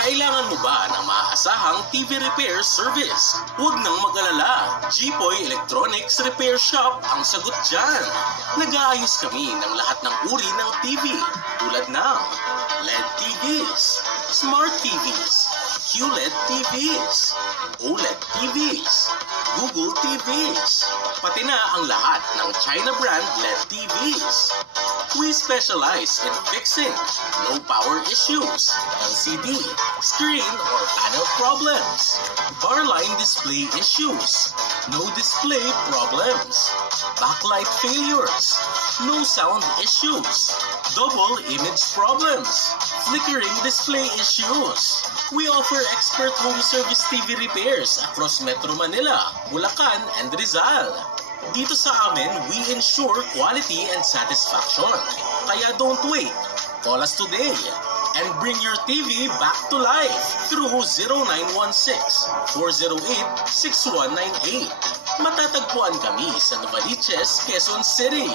Kailangan mo ba ng maaasahang TV repair service? Huwag nang mag-alala. Jipoy Electronics Repair Shop ang sagot dyan. Nag-aayos kami ng lahat ng uri ng TV tulad ng LED TVs, Smart TVs, QLED TVs, OLED TVs, Google TVs, pati na ang lahat ng China brand LED TVs. We specialize in fixing low power issues, LCD, screen or panel problems, bar line display issues, no display problems, backlight failures, no sound issues, double image problems, flickering display issues. We offer expert home service TV repairs across Metro Manila, Bulacan, and Rizal. Dito sa amin, we ensure quality and satisfaction. Kaya don't wait. Call us today and bring your TV back to life through 0916-408-6198. Matatagpuan kami sa Novaliches, Quezon City.